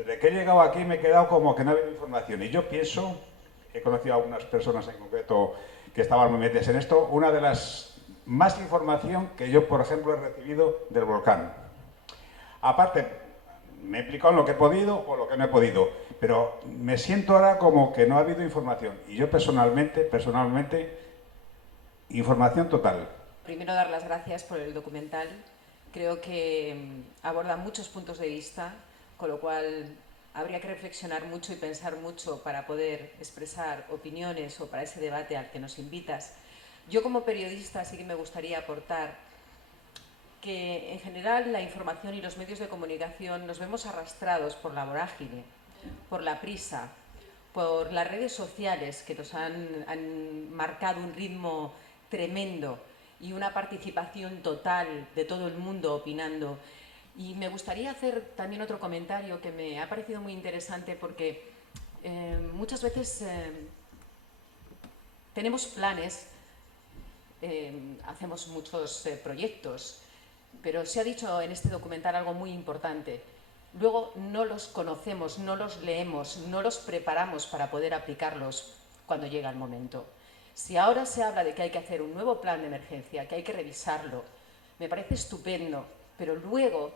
Desde que he llegado aquí me he quedado como que no ha habido información. Y yo pienso, he conocido a algunas personas en concreto que estaban muy metidas en esto, una de las más información que yo, por ejemplo, he recibido del volcán. Aparte, me he explicado lo que he podido o lo que no he podido, pero me siento ahora como que no ha habido información. Y yo personalmente, información total. Primero, dar las gracias por el documental. Creo que aborda muchos puntos de vista, con lo cual habría que reflexionar mucho y pensar mucho para poder expresar opiniones o para ese debate al que nos invitas. Yo como periodista sí que me gustaría aportar que en general la información y los medios de comunicación nos vemos arrastrados por la vorágine, por la prisa, por las redes sociales que nos han marcado un ritmo tremendo y una participación total de todo el mundo opinando. Y me gustaría hacer también otro comentario que me ha parecido muy interesante porque muchas veces tenemos planes, hacemos muchos proyectos, pero se ha dicho en este documental algo muy importante. Luego no los conocemos, no los leemos, no los preparamos para poder aplicarlos cuando llega el momento. Si ahora se habla de que hay que hacer un nuevo plan de emergencia, que hay que revisarlo, me parece estupendo, pero luego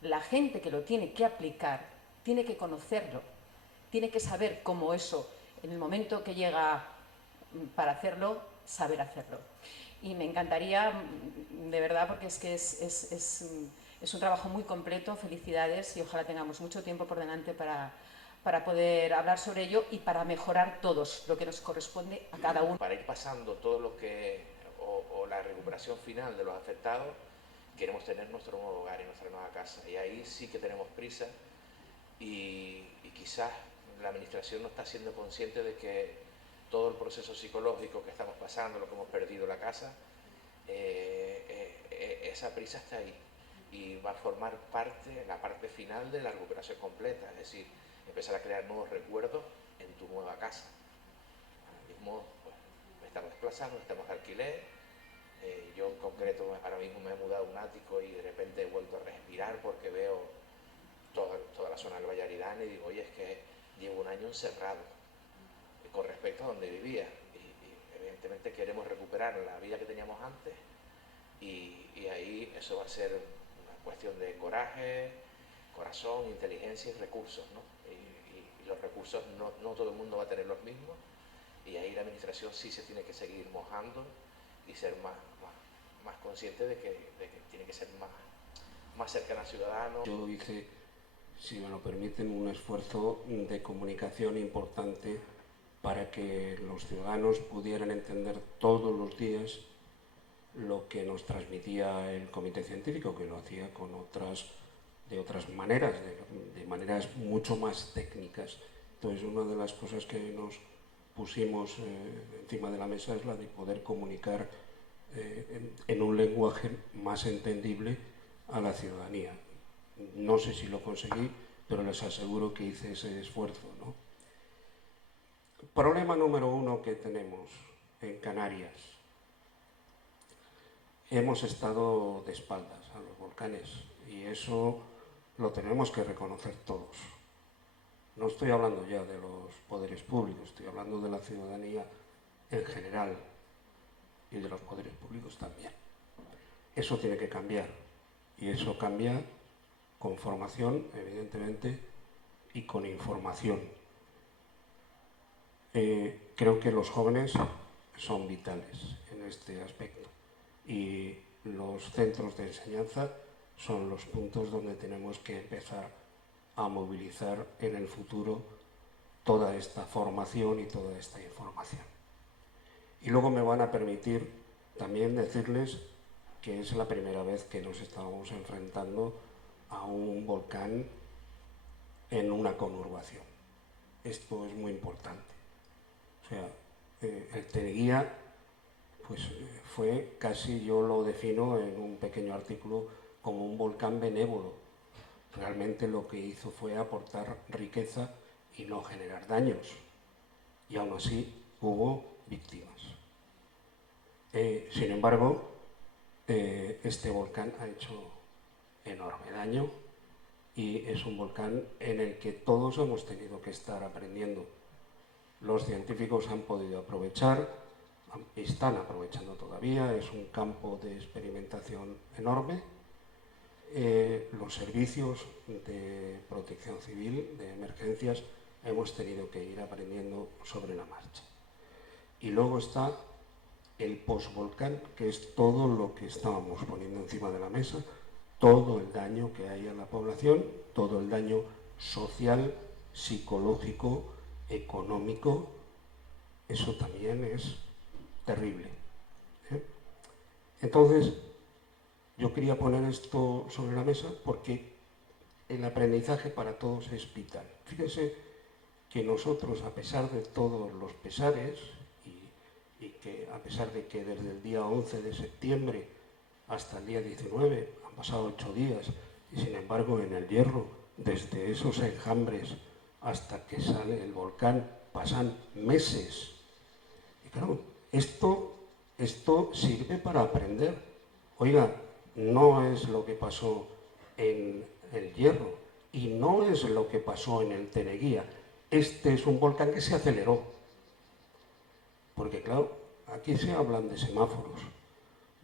la gente que lo tiene que aplicar tiene que conocerlo, tiene que saber cómo eso, en el momento que llega para hacerlo, saber hacerlo. Y me encantaría, de verdad, porque es que es un trabajo muy completo, felicidades, y ojalá tengamos mucho tiempo por delante para poder hablar sobre ello y para mejorar todos lo que nos corresponde a cada uno. Para ir pasando todo lo que, o la recuperación final de los afectados, queremos tener nuestro nuevo hogar y nuestra nueva casa. Y ahí sí que tenemos prisa y quizás la administración no está siendo consciente de que todo el proceso psicológico que estamos pasando, lo que hemos perdido la casa, esa prisa está ahí y va a formar parte, la parte final de la recuperación completa, es decir, empezar a crear nuevos recuerdos en tu nueva casa. Ahora mismo pues, me estamos desplazando, estamos de alquiler, yo en concreto ahora mismo me he mudado a un ático y de repente he vuelto a respirar porque veo toda la zona del Valle Aridane y digo, oye, es que llevo un año encerrado con respecto a donde vivía y evidentemente queremos recuperar la vida que teníamos antes y ahí eso va a ser una cuestión de coraje, corazón, inteligencia y recursos, ¿no? Y los recursos no todo el mundo va a tener los mismos y ahí la administración sí se tiene que seguir mojando y ser más consciente de que tiene que ser más cercana al ciudadano. Yo hice, si me lo permiten, un esfuerzo de comunicación importante para que los ciudadanos pudieran entender todos los días lo que nos transmitía el comité científico, que lo hacía de otras maneras, de maneras mucho más técnicas. Entonces, una de las cosas que nos pusimos encima de la mesa es la de poder comunicar en un lenguaje más entendible a la ciudadanía. No sé si lo conseguí, pero les aseguro que hice ese esfuerzo, ¿no? Problema número uno que tenemos en Canarias. Hemos estado de espaldas a los volcanes y eso lo tenemos que reconocer todos. No estoy hablando ya de los poderes públicos, estoy hablando de la ciudadanía en general y de los poderes públicos también. Eso tiene que cambiar y eso cambia con formación, evidentemente, y con información. Creo que los jóvenes son vitales en este aspecto y los centros de enseñanza son los puntos donde tenemos que empezar a movilizar en el futuro toda esta formación y toda esta información. Y luego me van a permitir también decirles que es la primera vez que nos estamos enfrentando a un volcán en una conurbación. Esto es muy importante. O sea, el Teneguía pues, fue casi, yo lo defino en un pequeño artículo, como un volcán benévolo. Realmente lo que hizo fue aportar riqueza y no generar daños. Y aún así hubo víctimas. Sin embargo, este volcán ha hecho enorme daño y es un volcán en el que todos hemos tenido que estar aprendiendo. Los científicos han podido aprovechar, están aprovechando todavía, es un campo de experimentación enorme. Los servicios de protección civil, de emergencias, hemos tenido que ir aprendiendo sobre la marcha. Y luego está el postvolcán, que es todo lo que estábamos poniendo encima de la mesa, todo el daño que hay a la población, todo el daño social, psicológico, económico. Eso también es terrible. Entonces, yo quería poner esto sobre la mesa porque el aprendizaje para todos es vital. Fíjense que nosotros, a pesar de todos los pesares, y que a pesar de que desde el día 11 de septiembre hasta el día 19 han pasado 8 días, y sin embargo en el Hierro, desde esos enjambres hasta que sale el volcán, pasan meses. Y claro, esto sirve para aprender. Oiga, no es lo que pasó en el Hierro y no es lo que pasó en el Teneguía. Este es un volcán que se aceleró. Porque claro, aquí se hablan de semáforos.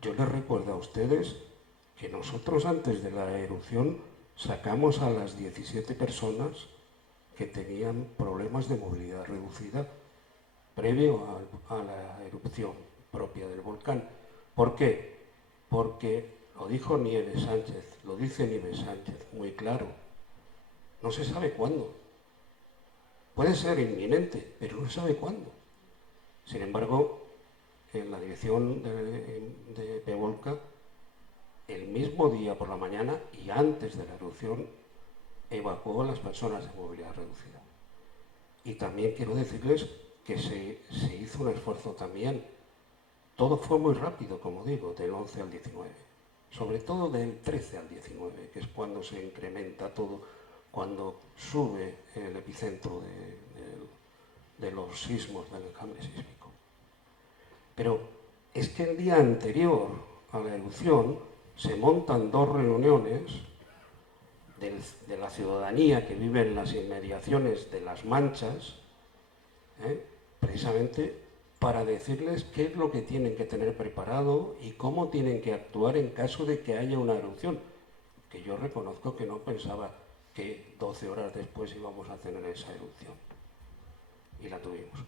Yo les recuerdo a ustedes que nosotros antes de la erupción sacamos a las 17 personas que tenían problemas de movilidad reducida previo a la erupción propia del volcán. ¿Por qué? Porque lo dijo Nieves Sánchez, lo dice Nieves Sánchez muy claro, no se sabe cuándo. Puede ser inminente, pero no se sabe cuándo. Sin embargo, en la dirección de Pevolca, el mismo día por la mañana y antes de la erupción, evacuó a las personas de movilidad reducida. Y también quiero decirles que se hizo un esfuerzo también. Todo fue muy rápido, como digo, del 11 al 19. Sobre todo del 13 al 19, que es cuando se incrementa todo, cuando sube el epicentro de los sismos, del enjambre sísmico. Pero es que el día anterior a la erupción se montan 2 reuniones de la ciudadanía que vive en las inmediaciones de las manchas, precisamente para decirles qué es lo que tienen que tener preparado y cómo tienen que actuar en caso de que haya una erupción. Que yo reconozco que no pensaba que 12 horas después íbamos a tener esa erupción. Y la tuvimos.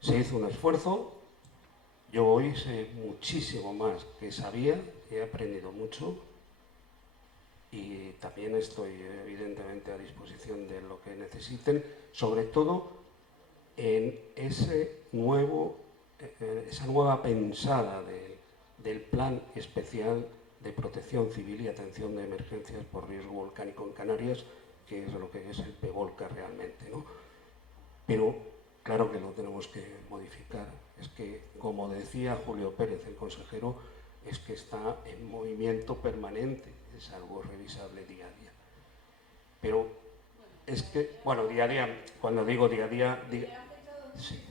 Se hizo un esfuerzo. Yo hoy sé muchísimo más que sabía, he aprendido mucho y también estoy evidentemente a disposición de lo que necesiten, sobre todo en esa nueva pensada del plan especial de protección civil y atención de emergencias por riesgo volcánico en Canarias, que es lo que es el PEVOLCA realmente, ¿no? Pero claro que lo tenemos que modificar. Es que, como decía Julio Pérez, el consejero, es que está en movimiento permanente, es algo revisable día a día. Pero es que, bueno, día a día, cuando digo día a día, sí,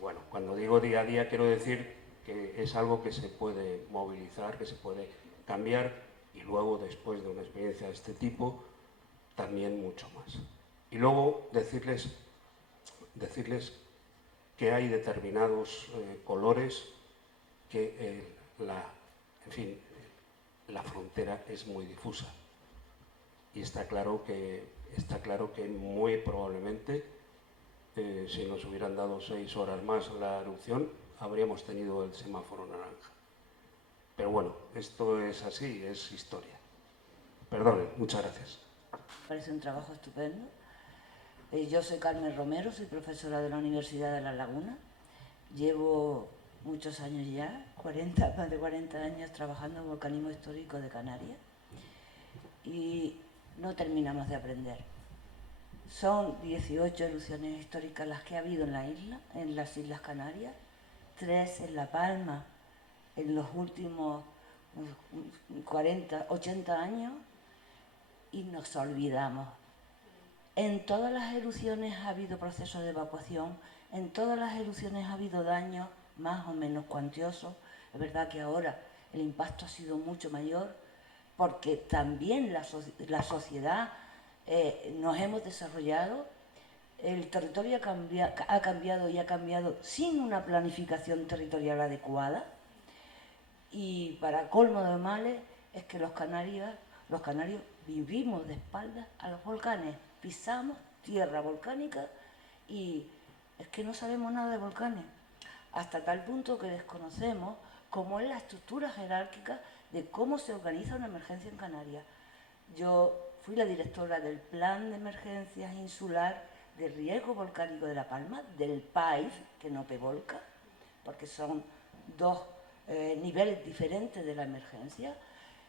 bueno, cuando digo día a día quiero decir que es algo que se puede movilizar, que se puede cambiar y luego, después de una experiencia de este tipo, también mucho más. Y luego decirles que hay determinados colores que la frontera es muy difusa y está claro que muy probablemente si nos hubieran dado 6 horas más la erupción habríamos tenido el semáforo naranja. Pero bueno, esto es así, es historia. Perdonen, muchas gracias. Parece un trabajo estupendo. Yo soy Carmen Romero, soy profesora de la Universidad de La Laguna. Llevo muchos años ya, más de 40 años trabajando en volcanismo histórico de Canarias y no terminamos de aprender. Son 18 erupciones históricas las que ha habido en la isla, en las Islas Canarias, 3 en La Palma en los últimos 80 años y nos olvidamos. En todas las erupciones ha habido procesos de evacuación, en todas las erupciones ha habido daños más o menos cuantiosos. Es verdad que ahora el impacto ha sido mucho mayor, porque también la sociedad nos hemos desarrollado, el territorio ha cambiado y ha cambiado sin una planificación territorial adecuada, y para colmo de males es que los canarios vivimos de espaldas a los volcanes, pisamos tierra volcánica y es que no sabemos nada de volcanes, hasta tal punto que desconocemos cómo es la estructura jerárquica de cómo se organiza una emergencia en Canarias. Yo fui la directora del Plan de Emergencias Insular de Riesgo Volcánico de La Palma, del PAIF, que no PEVOLCA, porque son dos niveles diferentes de la emergencia.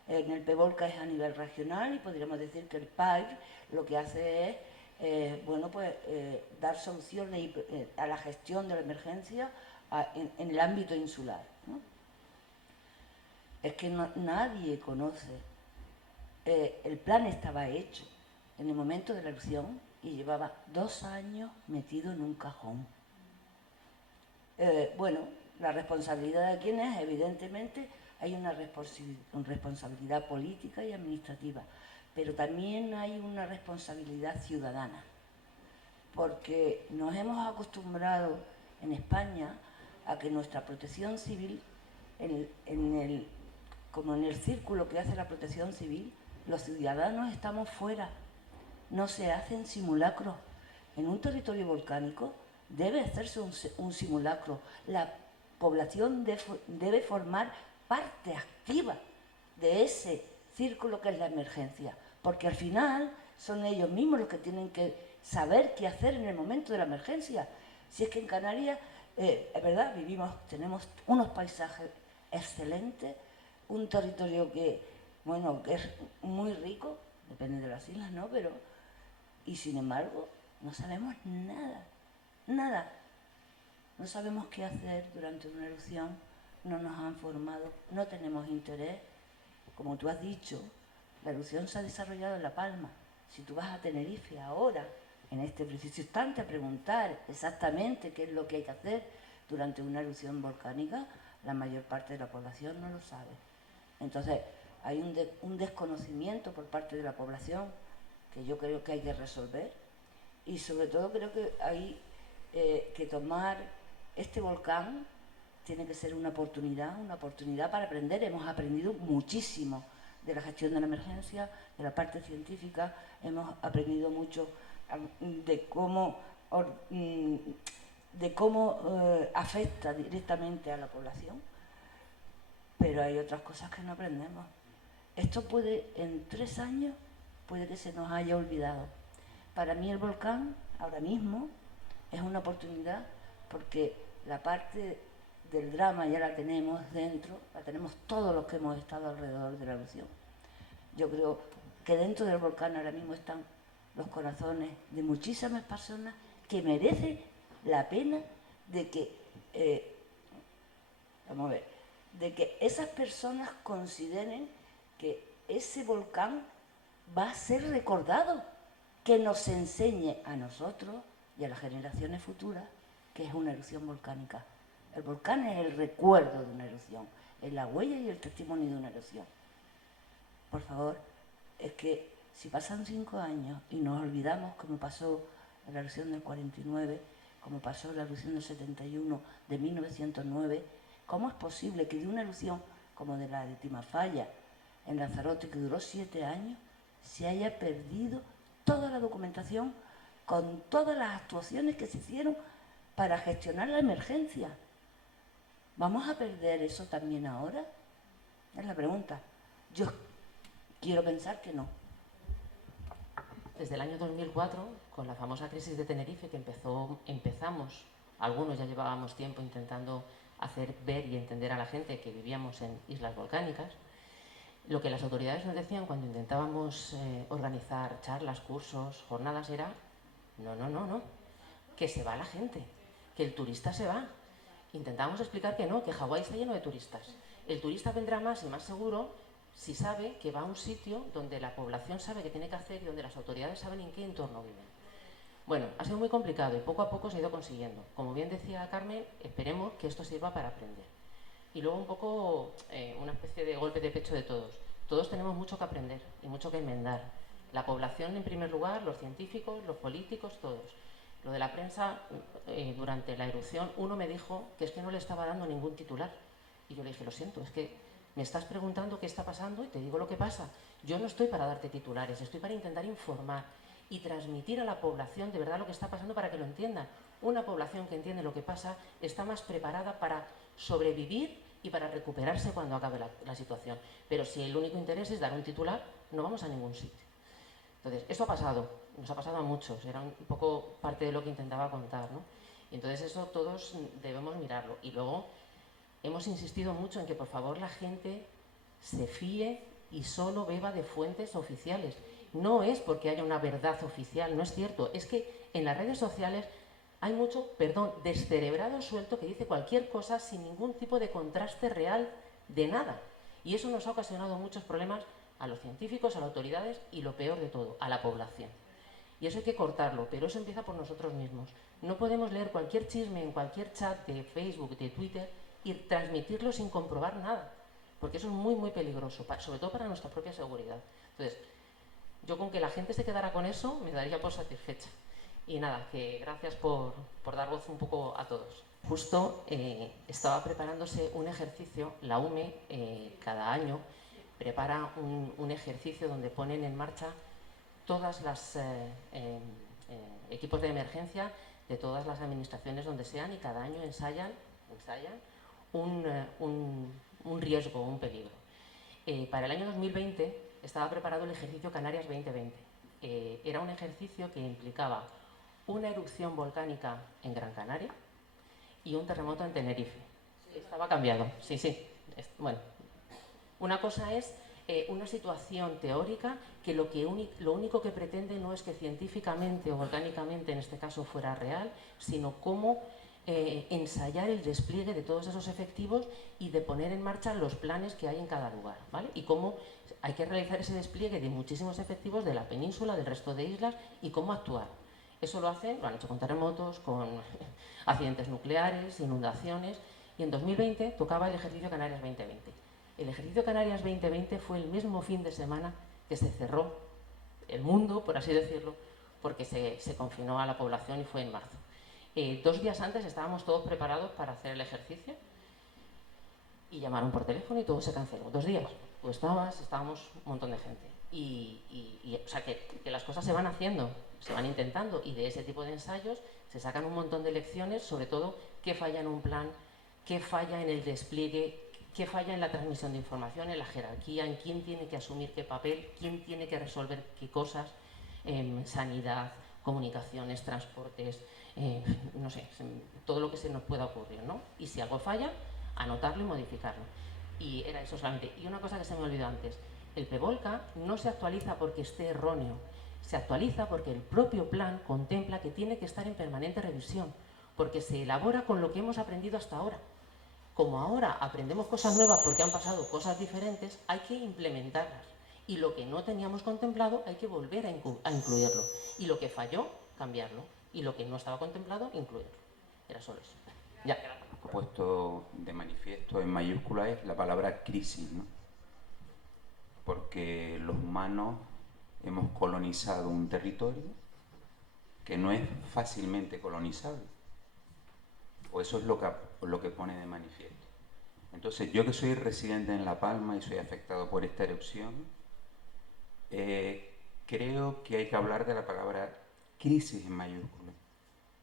En el PEVOLCA es a nivel regional y podríamos decir que el PAIF lo que hace es dar soluciones a la gestión de la emergencia en el ámbito insular, ¿no? Es que nadie conoce. El plan estaba hecho en el momento de la erupción y llevaba 2 años metido en un cajón. La responsabilidad de quién es, evidentemente, hay una responsabilidad política y administrativa, pero también hay una responsabilidad ciudadana, porque nos hemos acostumbrado en España a que nuestra protección civil, como en el círculo que hace la protección civil, los ciudadanos estamos fuera, no se hacen simulacros. En un territorio volcánico debe hacerse un simulacro. La población debe formar parte activa de ese círculo que es la emergencia, porque al final son ellos mismos los que tienen que saber qué hacer en el momento de la emergencia. Si es que en Canarias, es verdad, tenemos unos paisajes excelentes, un territorio que es muy rico, depende de las islas, ¿no? Y sin embargo, no sabemos nada. No sabemos qué hacer durante una erupción, no nos han formado, no tenemos interés. Como tú has dicho, la erupción se ha desarrollado en La Palma. Si tú vas a Tenerife ahora, en este preciso instante, a preguntar exactamente qué es lo que hay que hacer durante una erupción volcánica, la mayor parte de la población no lo sabe. Entonces, hay un desconocimiento por parte de la población que yo creo que hay que resolver, y sobre todo creo que hay que tomar este volcán, tiene que ser una oportunidad para aprender. Hemos aprendido muchísimo de la gestión de la emergencia, de la parte científica, hemos aprendido mucho de cómo afecta directamente a la población, pero hay otras cosas que no aprendemos. Esto en 3 años, puede que se nos haya olvidado. Para mí el volcán, ahora mismo, es una oportunidad porque la parte del drama ya la tenemos dentro, la tenemos todos los que hemos estado alrededor de la erupción. Yo creo que dentro del volcán ahora mismo están los corazones de muchísimas personas que merecen la pena de que, de que esas personas consideren que ese volcán va a ser recordado, que nos enseñe a nosotros y a las generaciones futuras que es una erupción volcánica. El volcán es el recuerdo de una erupción, es la huella y el testimonio de una erupción. Por favor, es que si pasan 5 años y nos olvidamos, como pasó en la erupción del 49, como pasó en la erupción del 71, de 1909, ¿cómo es posible que de una erupción como de la de Timafalla en Lanzarote, que duró 7 años, se haya perdido toda la documentación con todas las actuaciones que se hicieron para gestionar la emergencia? ¿Vamos a perder eso también ahora? Es la pregunta. Yo quiero pensar que no. Desde el año 2004, con la famosa crisis de Tenerife, que empezamos, algunos ya llevábamos tiempo intentando hacer ver y entender a la gente que vivíamos en islas volcánicas, lo que las autoridades nos decían cuando intentábamos organizar charlas, cursos, jornadas era no, que se va la gente, que el turista se va. Intentábamos explicar que no, que Hawái está lleno de turistas. El turista vendrá más y más seguro si sabe que va a un sitio donde la población sabe qué tiene que hacer y donde las autoridades saben en qué entorno viven. Bueno, ha sido muy complicado y poco a poco se ha ido consiguiendo. Como bien decía Carmen, esperemos que esto sirva para aprender. Y luego un poco una especie de golpe de pecho de todos. todos tenemos mucho que aprender y mucho que enmendar. La población en primer lugar, los científicos, los políticos, todos. Lo de la prensa, durante la erupción, uno me dijo que es que no le estaba dando ningún titular. Y yo le dije, lo siento, es que me estás preguntando qué está pasando y te digo lo que pasa. Yo no estoy para darte titulares, estoy para intentar informar y transmitir a la población de verdad lo que está pasando para que lo entiendan. Una población que entiende lo que pasa está más preparada para sobrevivir y para recuperarse cuando acabe la situación. Pero si el único interés es dar un titular, no vamos a ningún sitio. Entonces, eso ha pasado, nos ha pasado a muchos, era un poco parte de lo que intentaba contar, ¿no? Y entonces eso todos debemos mirarlo. Y luego hemos insistido mucho en que por favor la gente se fíe y solo beba de fuentes oficiales. No es porque haya una verdad oficial, no es cierto. Es que en las redes sociales hay mucho, descerebrado suelto que dice cualquier cosa sin ningún tipo de contraste real de nada. Y eso nos ha ocasionado muchos problemas a los científicos, a las autoridades y, lo peor de todo, a la población. Y eso hay que cortarlo, pero eso empieza por nosotros mismos. No podemos leer cualquier chisme en cualquier chat de Facebook, de Twitter y transmitirlo sin comprobar nada, porque eso es muy, muy peligroso, sobre todo para nuestra propia seguridad. Entonces, yo con que la gente se quedara con eso me daría por satisfecha. Y nada, que gracias por dar voz un poco a todos. Justo estaba preparándose un ejercicio, la UME cada año prepara un ejercicio donde ponen en marcha todas las equipos de emergencia de todas las administraciones donde sean, y cada año ensayan un riesgo, un peligro. Para el año 2020 estaba preparado el ejercicio Canarias 2020. Era un ejercicio que implicaba una erupción volcánica en Gran Canaria y un terremoto en Tenerife. Estaba cambiado, sí. Bueno, una cosa es una situación teórica que lo único que pretende no es que científicamente o volcánicamente en este caso fuera real, sino cómo ensayar el despliegue de todos esos efectivos y de poner en marcha los planes que hay en cada lugar, ¿vale? Y cómo hay que realizar ese despliegue de muchísimos efectivos de la península, del resto de islas, y cómo actuar. Eso lo han hecho con terremotos, con accidentes nucleares, inundaciones, y en 2020 tocaba el ejercicio Canarias 2020. El ejercicio Canarias 2020 fue el mismo fin de semana que se cerró el mundo, por así decirlo, porque se confinó a la población y fue en marzo. 2 días antes estábamos todos preparados para hacer el ejercicio y llamaron por teléfono y todo se canceló. 2 días. Tú estábamos un montón de gente. O sea, que las cosas se van haciendo, se van intentando, y de ese tipo de ensayos se sacan un montón de lecciones, sobre todo qué falla en un plan, qué falla en el despliegue, qué falla en la transmisión de información, en la jerarquía, en quién tiene que asumir qué papel, quién tiene que resolver qué cosas, sanidad, comunicaciones, transportes, no sé, todo lo que se nos pueda ocurrir, ¿no? Y si algo falla, anotarlo y modificarlo. Y era eso solamente. Y una cosa que se me olvidó antes, el PEVOLCA no se actualiza porque esté erróneo, se actualiza porque el propio plan contempla que tiene que estar en permanente revisión, porque se elabora con lo que hemos aprendido hasta ahora. Como ahora aprendemos cosas nuevas porque han pasado cosas diferentes, hay que implementarlas. Y lo que no teníamos contemplado hay que volver a incluirlo. Y lo que falló, cambiarlo. Y lo que no estaba contemplado, incluirlo. Era solo eso. Ya. Lo que he puesto de manifiesto en mayúscula es la palabra crisis, ¿no? Porque los humanos hemos colonizado un territorio que no es fácilmente colonizable. O eso es lo que pone de manifiesto. Entonces, yo que soy residente en La Palma y soy afectado por esta erupción, creo que hay que hablar de la palabra crisis en mayúsculas,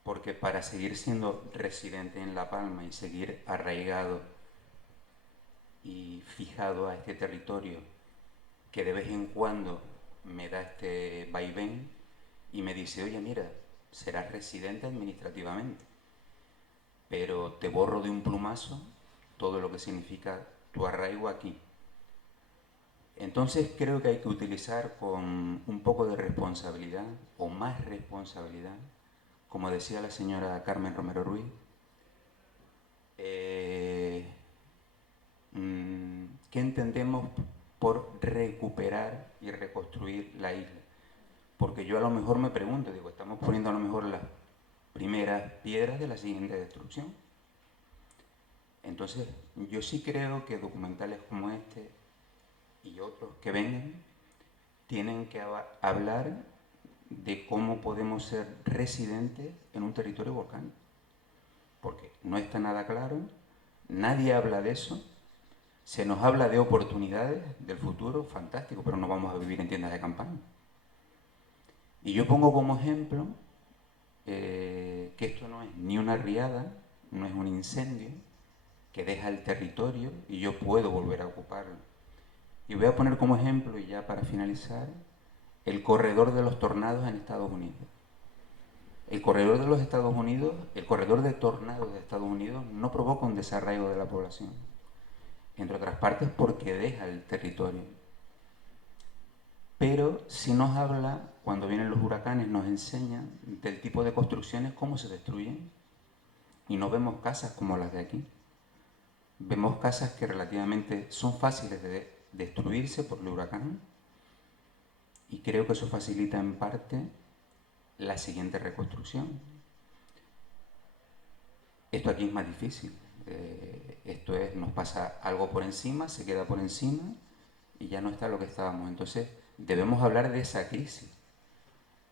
porque para seguir siendo residente en La Palma y seguir arraigado y fijado a este territorio que de vez en cuando me da este vaivén y me dice, oye, mira, serás residente administrativamente, pero te borro de un plumazo todo lo que significa tu arraigo aquí. Entonces creo que hay que utilizar con un poco de responsabilidad, o más responsabilidad, como decía la señora Carmen Romero Ruiz, ¿qué entendemos por recuperar y reconstruir la isla? Porque yo a lo mejor me pregunto, digo, estamos poniendo a lo mejor las primeras piedras de la siguiente destrucción. Entonces, yo sí creo que documentales como este y otros que vengan tienen que hablar de cómo podemos ser residentes en un territorio volcánico. Porque no está nada claro, nadie habla de eso, se nos habla de oportunidades del futuro, fantástico, pero no vamos a vivir en tiendas de campaña. Y yo pongo como ejemplo que esto no es ni una riada, no es un incendio que deja el territorio y yo puedo volver a ocuparlo. Y voy a poner como ejemplo, y ya para finalizar, el corredor de los tornados en Estados Unidos. El corredor de los Estados Unidos, el corredor de tornados de Estados Unidos no provoca un desarraigo de la población, entre otras partes porque deja el territorio. Pero si nos habla, cuando vienen los huracanes, nos enseña del tipo de construcciones, cómo se destruyen. Y no vemos casas como las de aquí. Vemos casas que relativamente son fáciles de destruirse por el huracán. Y creo que eso facilita en parte la siguiente reconstrucción. Esto aquí es más difícil. Esto es, nos pasa algo por encima, se queda por encima y ya no está lo que estábamos. Entonces, debemos hablar de esa crisis.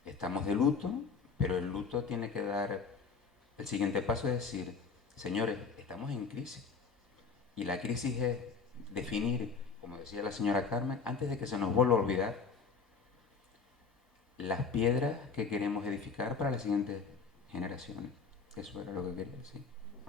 Estamos de luto, pero el luto tiene que dar... El siguiente paso es decir, señores, estamos en crisis. Y la crisis es definir, como decía la señora Carmen, antes de que se nos vuelva a olvidar, las piedras que queremos edificar para las siguientes generaciones. Eso era lo que quería decir.